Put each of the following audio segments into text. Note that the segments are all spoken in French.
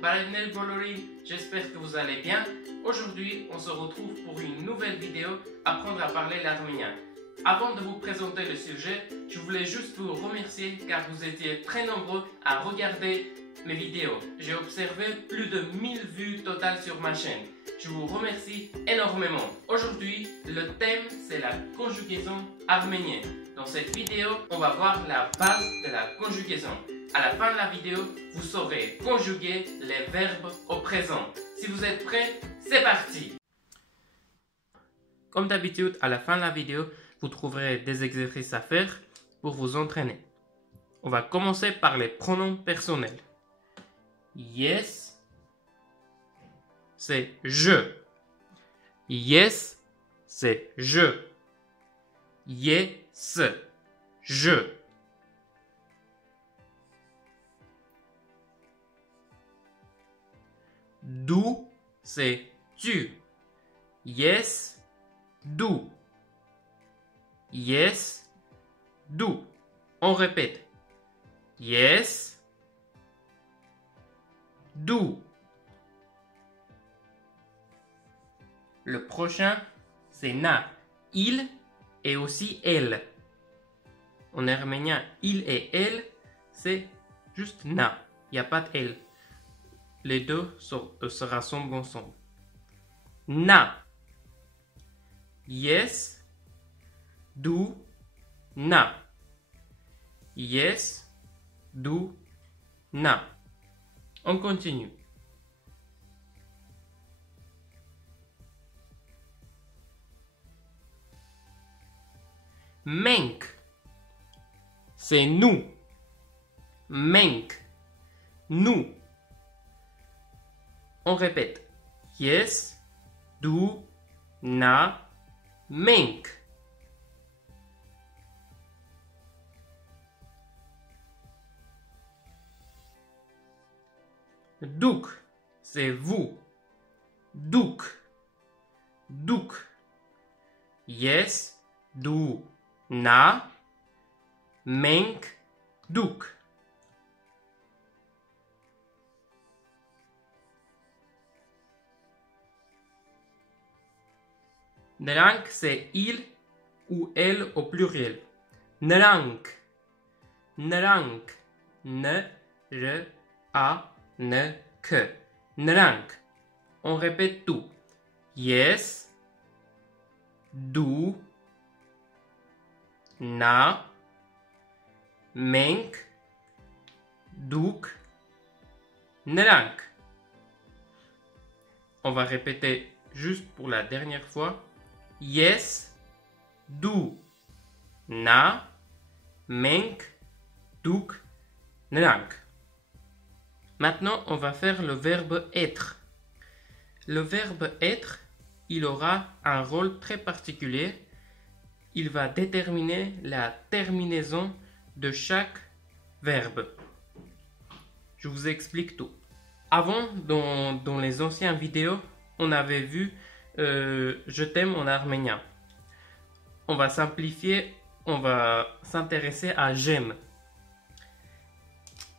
Balenel Bolori, j'espère que vous allez bien. Aujourd'hui, on se retrouve pour une nouvelle vidéo Apprendre à parler l'arménien. Avant de vous présenter le sujet, je voulais juste vous remercier car vous étiez très nombreux à regarder mes vidéos. J'ai observé plus de 1000 vues totales sur ma chaîne. Je vous remercie énormément. Aujourd'hui, le thème c'est la conjugaison arménienne. Dans cette vidéo, on va voir la base de la conjugaison. À la fin de la vidéo, vous saurez conjuguer les verbes au présent. Si vous êtes prêts, c'est parti! Comme d'habitude, à la fin de la vidéo, vous trouverez des exercices à faire pour vous entraîner. On va commencer par les pronoms personnels. Yes, c'est je. Yes, c'est je. Yes, je. D'où, c'est tu. Yes, d'où. Yes, d'où. On répète. Yes, d'où. Le prochain, c'est na. Il et aussi elle. En arménien, il et elle, c'est juste na. Il n'y a pas de elle. Les deux se rassemblent ensemble. Na. Yes, d'où, na. Yes, d'où, na. On continue. Menk, c'est nous. Menk, nous. On répète. Yes, d'où, na, menk. Douk, c'est vous. Douk, douk. Yes, d'où, na, menk, douk. Nrank, c'est il ou elle au pluriel. Nrank. Nrank. N, R, A, N, K. Nrank. On répète tout. Yes, d'où, na, menk, douk, nrank. On va répéter juste pour la dernière fois. Yes, d'où, na, menk, douk, nrank. Maintenant, on va faire le verbe être. Le verbe être, il aura un rôle très particulier. Il va déterminer la terminaison de chaque verbe. Je vous explique tout. Avant, dans les anciennes vidéos, on avait vu je t'aime en arménien. On va simplifier, on va s'intéresser à j'aime.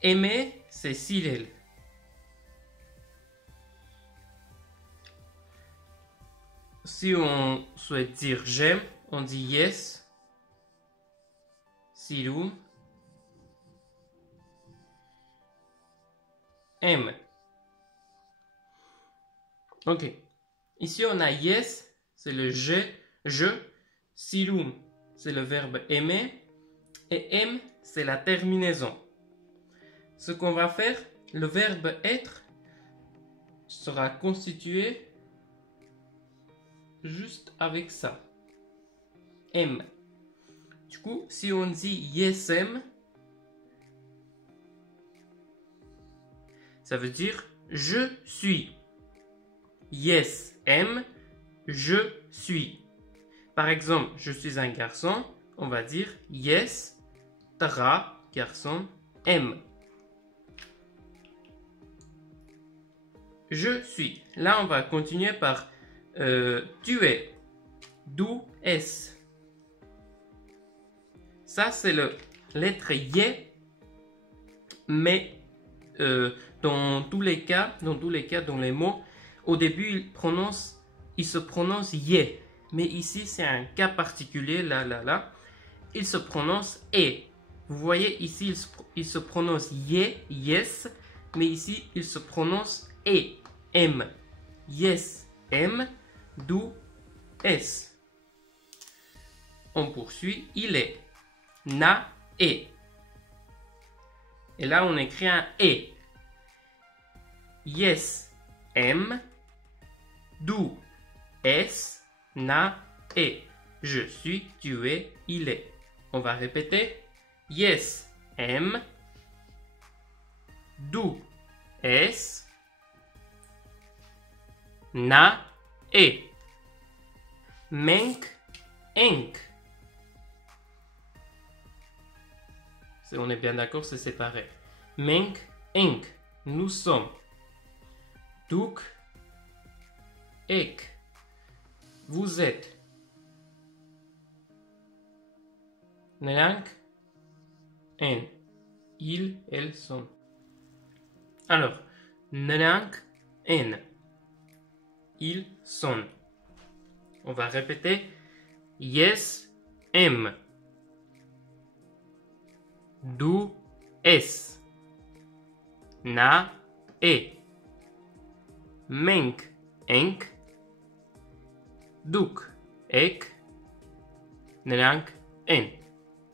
Aimer, c'est silel. Si on souhaite dire j'aime, on dit yes, silum, aime. Ok. Ici, on a yes, c'est le je, silum, c'est le verbe aimer, et aime, c'est la terminaison. Ce qu'on va faire, le verbe être sera constitué juste avec ça. Aime. Du coup, si on dit yes aime, ça veut dire je suis. Yes aime, je suis. Par exemple, je suis un garçon, on va dire yes, tra, garçon, aime. Je suis. Là, on va continuer par tu es. D'où est-ce? Ça, c'est le lettre Y, mais dans tous les cas, dans les mots, au début, il se prononce ye. Mais ici, c'est un cas particulier, là. Il se prononce e. Vous voyez, ici, il se prononce ye, yes. Mais ici, il se prononce e, m. Yes, m, do, s. On poursuit, il est, na, e. Et là, on écrit un e. Yes, m, do, s, na, e. Je suis, tu es, il est. On va répéter. Yes, m, do, s, na, e. Menk, enk. On est bien d'accord, c'est séparé. Menk, enk. Nous sommes. Duk, ek. Vous êtes. Nank, en. Ils, elles sont. Alors, nank, en. Ils sont. On va répéter. Yes, em. Du, es. Na, e. Menk, enk. Duk, ek. Nank, en.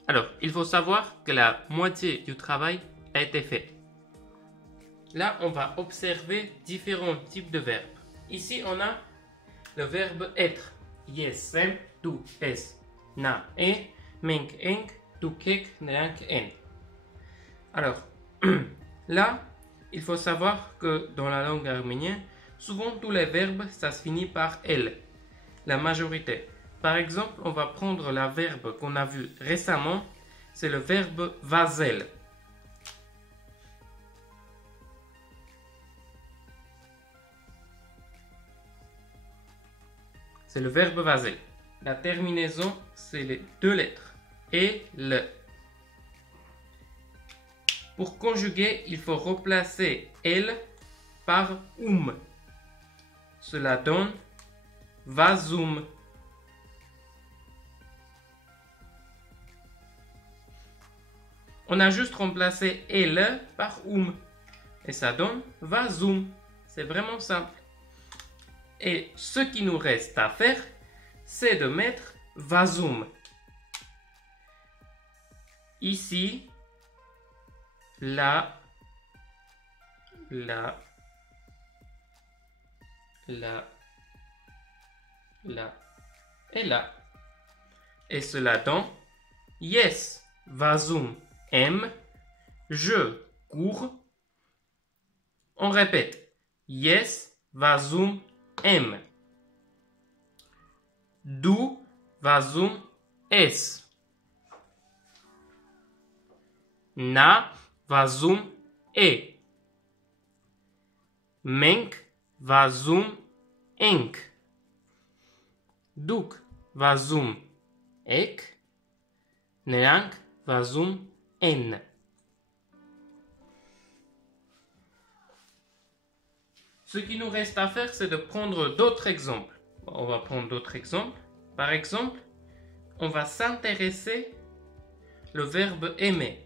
Alors, il faut savoir que la moitié du travail a été fait. Là, on va observer différents types de verbes. Ici, on a le verbe être. Yes, em, du, es. Na, e. Menk, enk. Duk, ek. Nank, en. Alors, là, il faut savoir que dans la langue arménienne, souvent tous les verbes, ça se finit par L, la majorité. Par exemple, on va prendre le verbe qu'on a vu récemment, c'est le verbe vazel. C'est le verbe vazel. La terminaison, c'est les deux lettres, et le. Pour conjuguer, il faut remplacer elle par Cela donne vasum. On a juste remplacé elle par et ça donne vasum. C'est vraiment simple. Et ce qui nous reste à faire, c'est de mettre vasum. Ici, là, là, là, là et là. Et cela donne yes, vasum, m, je cours. On répète. Yes, vasum, m. Du, vasum, es. Na, vasum, e. Menk, vasum, enk. Duk, vasum, ek. Neank, vasum, en. Ce qui nous reste à faire, c'est de prendre d'autres exemples. On va prendre d'autres exemples. Par exemple, on va s'intéresser le verbe aimer.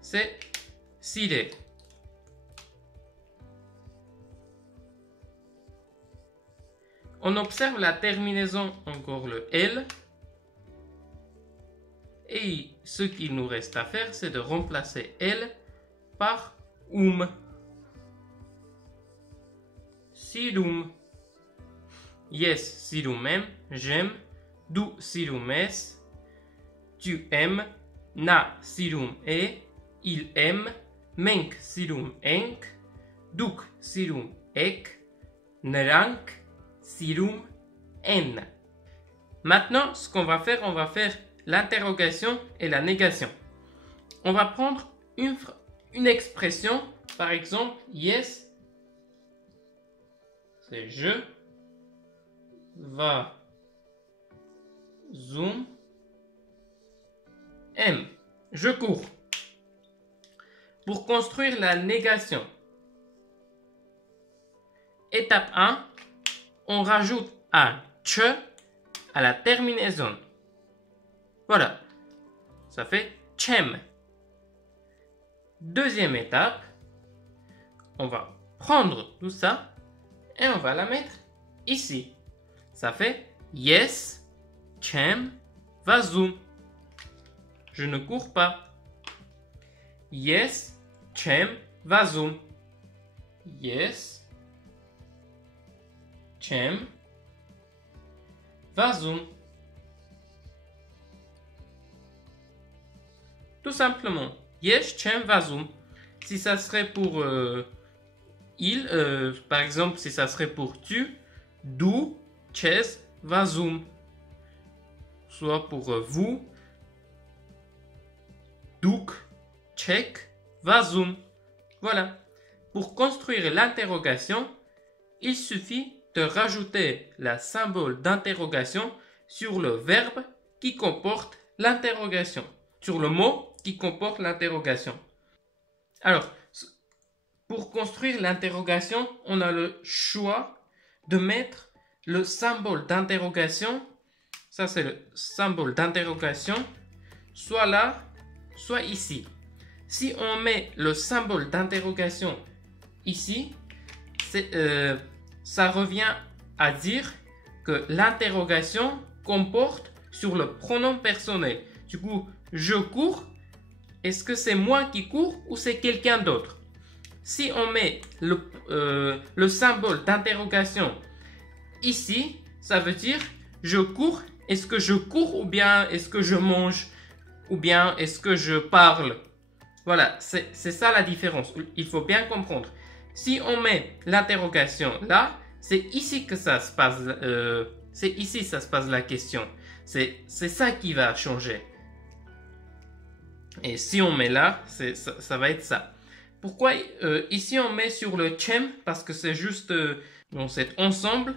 C'est sider. On observe la terminaison, encore le L. Et ce qu'il nous reste à faire, c'est de remplacer L par Sidum. Yes, sidum em, j'aime. Du, sidum es. Tu aimes. Na, sidum e. Il aime. Menk, sidum enk. Duk, sidum ek. Nerank, sidum en. Maintenant, ce qu'on va faire l'interrogation et la négation. On va prendre une expression, par exemple, yes, c'est je, va, zoom, aime. Je cours. Pour construire la négation. Étape 1, on rajoute un ch à la terminaison. Voilà, ça fait chem. Deuxième étape, on va prendre tout ça et on va la mettre ici. Ça fait yes, chem, vazum. Je ne cours pas. Yes, chem, vazum. Yes, chem, vazum. Tout simplement. Yes, chem, vazum. Si ça serait pour il, par exemple, si ça serait pour tu, du, ches, vazum. Soit pour vous, duk, chek, vazum. Voilà. Pour construire l'interrogation, il suffit de rajouter la symbole d'interrogation sur le verbe qui comporte l'interrogation, sur le mot qui comporte l'interrogation. Alors, pour construire l'interrogation, on a le choix de mettre le symbole d'interrogation, ça c'est le symbole d'interrogation, soit là, soit ici. Si on met le symbole d'interrogation ici, ça revient à dire que l'interrogation comporte sur le pronom personnel. Du coup, je cours, est-ce que c'est moi qui cours ou c'est quelqu'un d'autre? Si on met le symbole d'interrogation ici, ça veut dire je cours, est-ce que je cours ou bien est-ce que je mange ou bien est-ce que je parle? Voilà, c'est ça la différence. Il faut bien comprendre. Si on met l'interrogation là, c'est ici que ça se passe. C'est ici ça se passe la question. C'est ça qui va changer. Et si on met là, ça va être ça. Pourquoi ici on met sur le chem? Parce que c'est juste dans cet ensemble.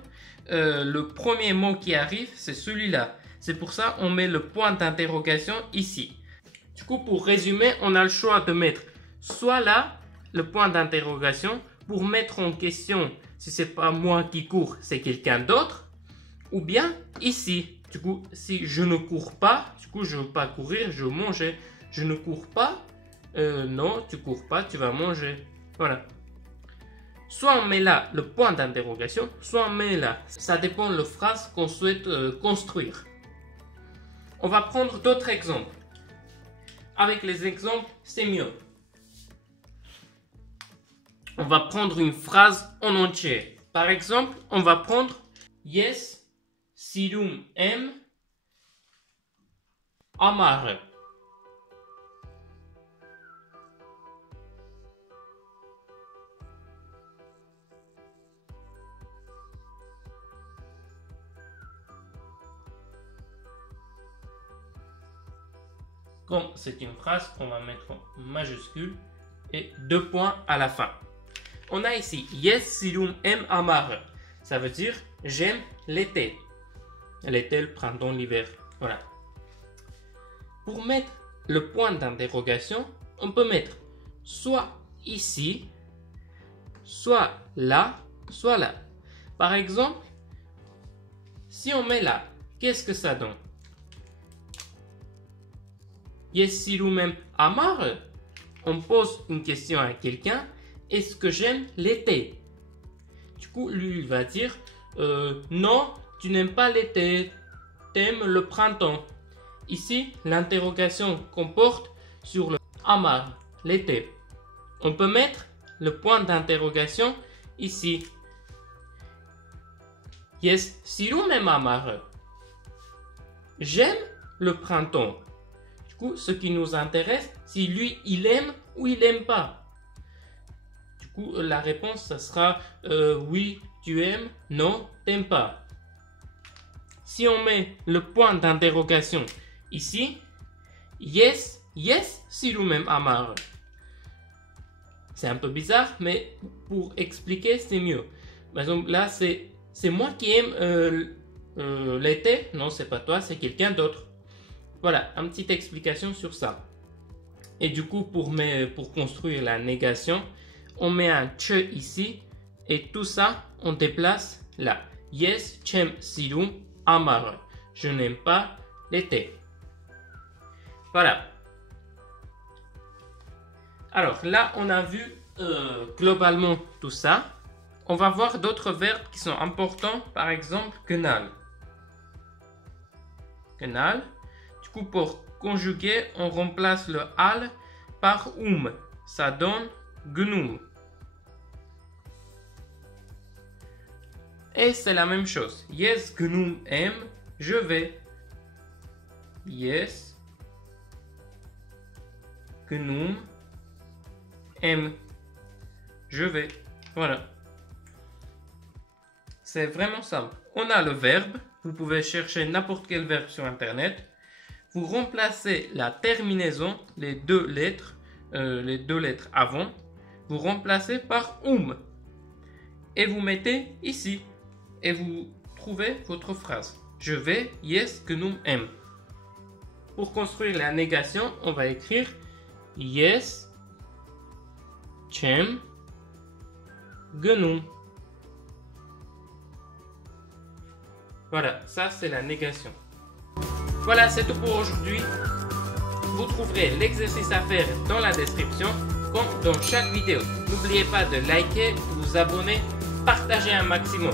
Le premier mot qui arrive, c'est celui-là. C'est pour ça on met le point d'interrogation ici. Du coup, pour résumer, on a le choix de mettre soit là, le point d'interrogation, pour mettre en question si c'est pas moi qui cours, c'est quelqu'un d'autre, ou bien ici. Du coup, si je ne cours pas, du coup, je ne veux pas courir, je veux manger. Je ne cours pas, non, tu cours pas, tu vas manger. Voilà. Soit on met là le point d'interrogation, soit on met là. Ça dépend de la phrase qu'on souhaite construire. On va prendre d'autres exemples. Avec les exemples, c'est mieux. On va prendre une phrase en entier. Par exemple, on va prendre yes, sirum em amare. Comme c'est une phrase, on va mettre en majuscule et 2 points à la fin. On a ici yes sirum em amare. Ça veut dire j'aime l'été. L'été, le printemps, l'hiver. Voilà. Pour mettre le point d'interrogation, on peut mettre soit ici, soit là, soit là. Par exemple, si on met là, qu'est-ce que ça donne? Yes sirum em amare. On pose une question à quelqu'un. Est-ce que j'aime l'été? Du coup, lui, il va dire non, tu n'aimes pas l'été, t'aimes le printemps. Ici, l'interrogation comporte sur le amar, l'été. On peut mettre le point d'interrogation ici. Yes, sirum em amare. J'aime le printemps. Du coup, ce qui nous intéresse, si lui, il aime ou il n'aime pas. Du coup, la réponse, ça sera oui, tu aimes, non, t'aimes pas. Si on met le point d'interrogation ici, yes, yes, sirum em amare. C'est un peu bizarre, mais pour expliquer, c'est mieux. Par exemple, là, c'est moi qui aime l'été. Non, c'est pas toi, c'est quelqu'un d'autre. Voilà, une petite explication sur ça. Et du coup, pour construire la négation, on met un che ici et tout ça, on déplace là. Yes, chem sirum amar. Je n'aime pas l'été. Voilà. Alors là, on a vu globalement tout ça. On va voir d'autres verbes qui sont importants. Par exemple, genal. Genal. Du coup, pour conjuguer, on remplace le al par Ça donne gnum. Et c'est la même chose. Yes, gnum em. Je vais. Yes. Gnum em. Je vais. Voilà. C'est vraiment simple. On a le verbe. Vous pouvez chercher n'importe quel verbe sur Internet. Vous remplacez la terminaison, les deux lettres avant. Vous remplacez par et vous mettez ici. Et vous trouvez votre phrase. Je vais, yes, gnum em. Pour construire la négation, on va écrire yes, chem, gnum. Voilà, ça c'est la négation. Voilà, c'est tout pour aujourd'hui. Vous trouverez l'exercice à faire dans la description, comme dans chaque vidéo. N'oubliez pas de liker, de vous abonner, partager un maximum.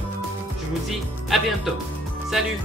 Je vous dis à bientôt. Salut!